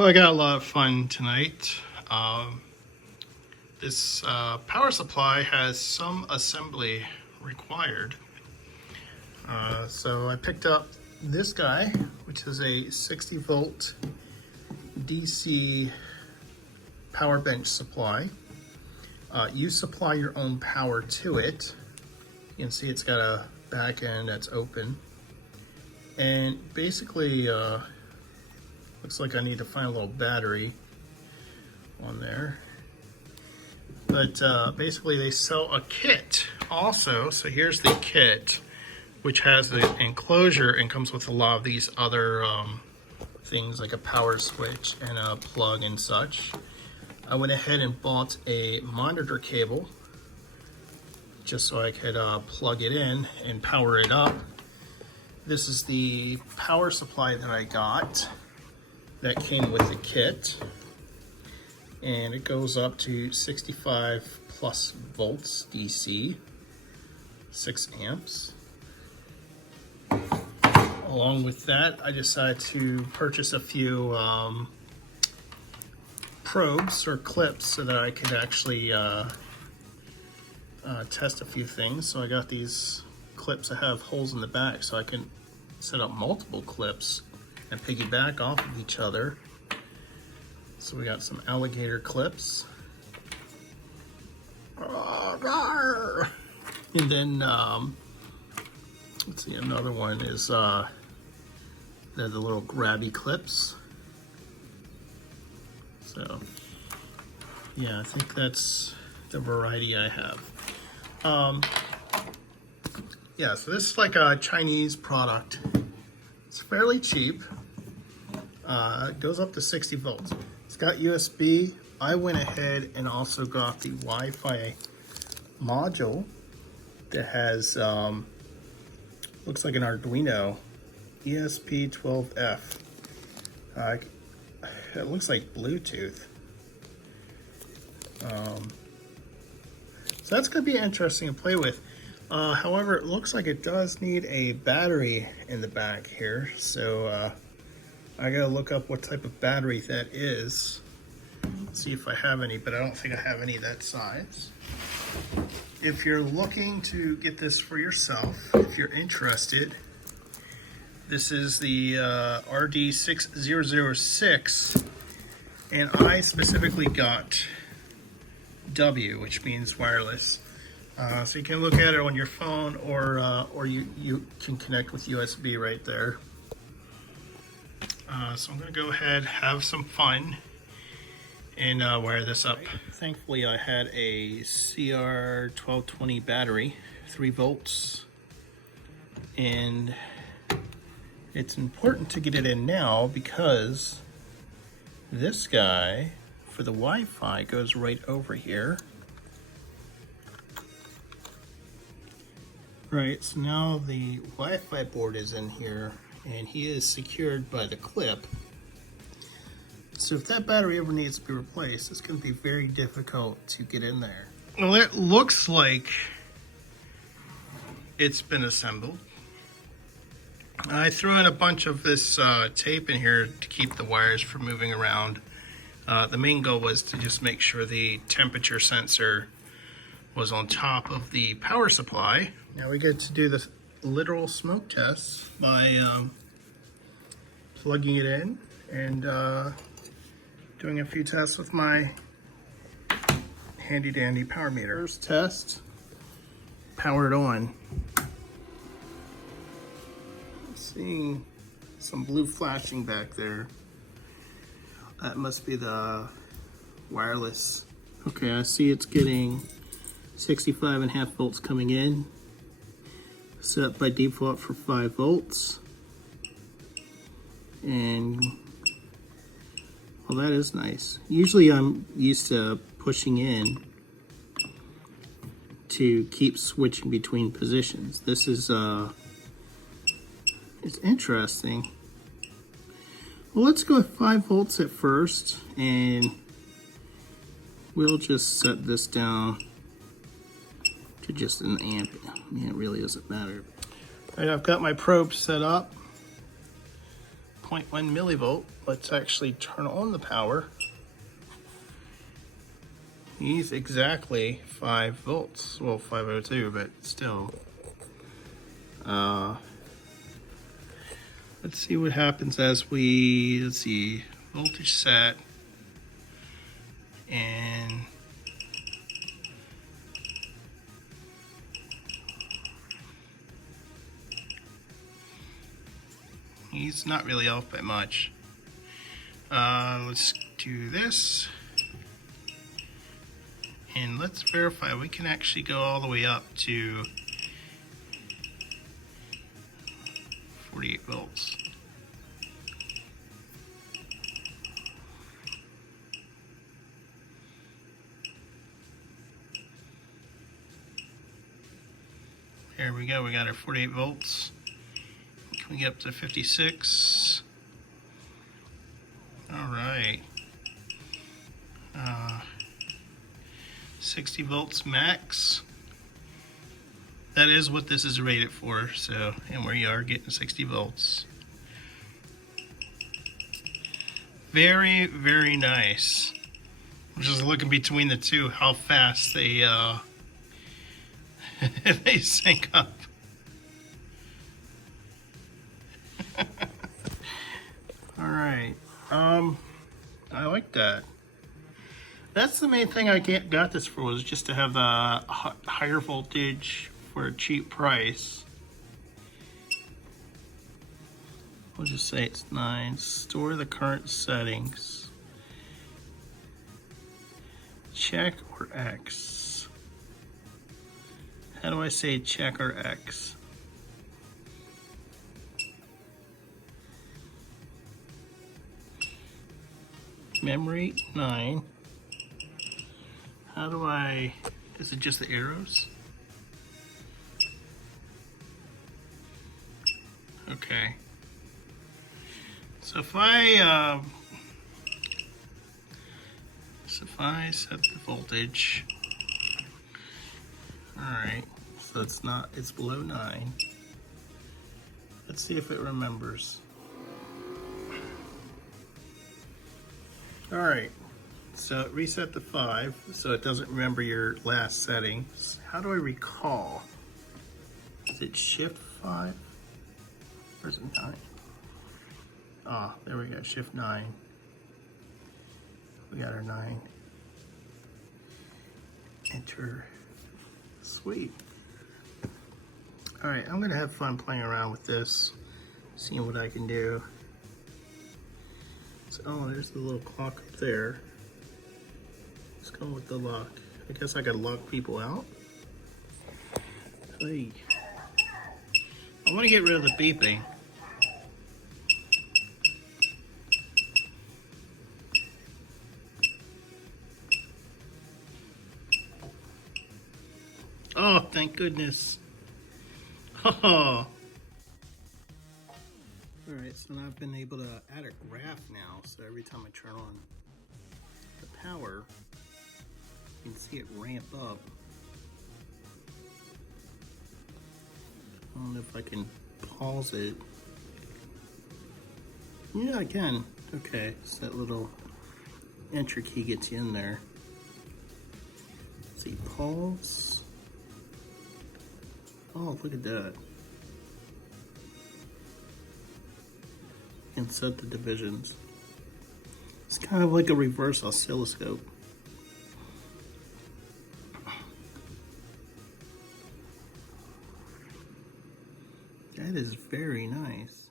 Well, I got a lot of fun tonight. This power supply has some assembly required. So I picked up this guy, which is a 60 volt DC power bench supply. You supply your own power to it. You can see it's got a back end that's open. And basically, looks like I need to find a little battery on there. But basically they sell a kit also. So here's the kit, which has the enclosure and comes with a lot of these other things like a power switch and a plug and such. I went ahead and bought a monitor cable just so I could plug it in and power it up. This is the power supply that I got that came with the kit, and it goes up to 65 plus volts DC, 6 amps. Along with that, I decided to purchase a few probes or clips so that I could actually test a few things. So I got these clips that have holes in the back so I can set up multiple clips and piggyback off of each other. So we got some alligator clips. And then, let's see, another one is, they're the little grabby clips. So, yeah, I think that's the variety I have. Yeah, so this is like a Chinese product. It's fairly cheap. It goes up to 60 volts. It's got USB. I went ahead and also got the Wi-Fi module that has, looks like an Arduino ESP12F. It looks like Bluetooth. So that's going to be interesting to play with. However, it looks like it does need a battery in the back here. So I gotta look up what type of battery that is. See if I have any, but I don't think I have any that size. If you're looking to get this for yourself, if you're interested, this is the RD6006, and I specifically got W, which means wireless. So you can look at it on your phone, or you can connect with USB right there. So I'm going to go ahead, have some fun, and wire this up. Thankfully, I had a CR1220 battery, 3 volts, and it's important to get it in now because this guy for the Wi-Fi goes right over here. Right, so now the Wi-Fi board is in here, and he is secured by the clip. So if that battery ever needs to be replaced, it's going to be very difficult to get in there. Well, it looks like it's been assembled. I threw in a bunch of this tape in here to keep the wires from moving around. The main goal was to just make sure the temperature sensor was on top of the power supply. Now we get to do the literal smoke test by plugging it in and doing a few tests with my handy dandy power meter. First test, power it on. Seeing some blue flashing back there. That must be the wireless. Okay, I see it's getting 65.5 volts coming in. Set by default for 5 volts. And well, that is nice. Usually I'm used to pushing in to keep switching between positions. This is it's interesting. Well, let's go with 5 volts at first, and we'll just set this down to just an amp. I mean, it really doesn't matter. All right, I've got my probe set up. 5.1 millivolt. Let's actually turn on the power. He's exactly 5 volts. Well, 502, but still. Let's see what happens as we, let's see, voltage set. And he's not really off by much. Let's do this. And let's verify we can actually go all the way up to 48 volts. There we go, we got our 48 volts. Can we get up to 56? All right. 60 volts max. That is what this is rated for, so, and we are getting 60 volts. Very, very nice. I'm just looking between the two, how fast they they sync up. All right. I like that. That's the main thing I got this for, was just to have the higher voltage for a cheap price. We'll just say it's 9. Store the current settings. Check or X. How do I say check or X? Memory 9. How do I, is it just the arrows? Okay. So if I set the voltage, all right, so it's below 9. Let's see if it remembers. All right, so it reset to 5, so it doesn't remember your last settings. How do I recall? Is it shift 5? Or is it 9? Ah, there we go, shift 9. We got our 9. Enter. Sweet. All right, I'm gonna have fun playing around with this, seeing what I can do. So, oh, there's the little clock up there. Let's go with the lock. I guess I gotta lock people out. Hey. I wanna get rid of the beeping. Oh, thank goodness. Oh. Alright, so now I've been able to add a graph now, so every time I turn on the power, you can see it ramp up. I don't know if I can pause it. Yeah, I can. Okay, so that little enter key gets you in there. Let's see, pause. Oh, look at that. And set the divisions. It's kind of like a reverse oscilloscope. That is very nice.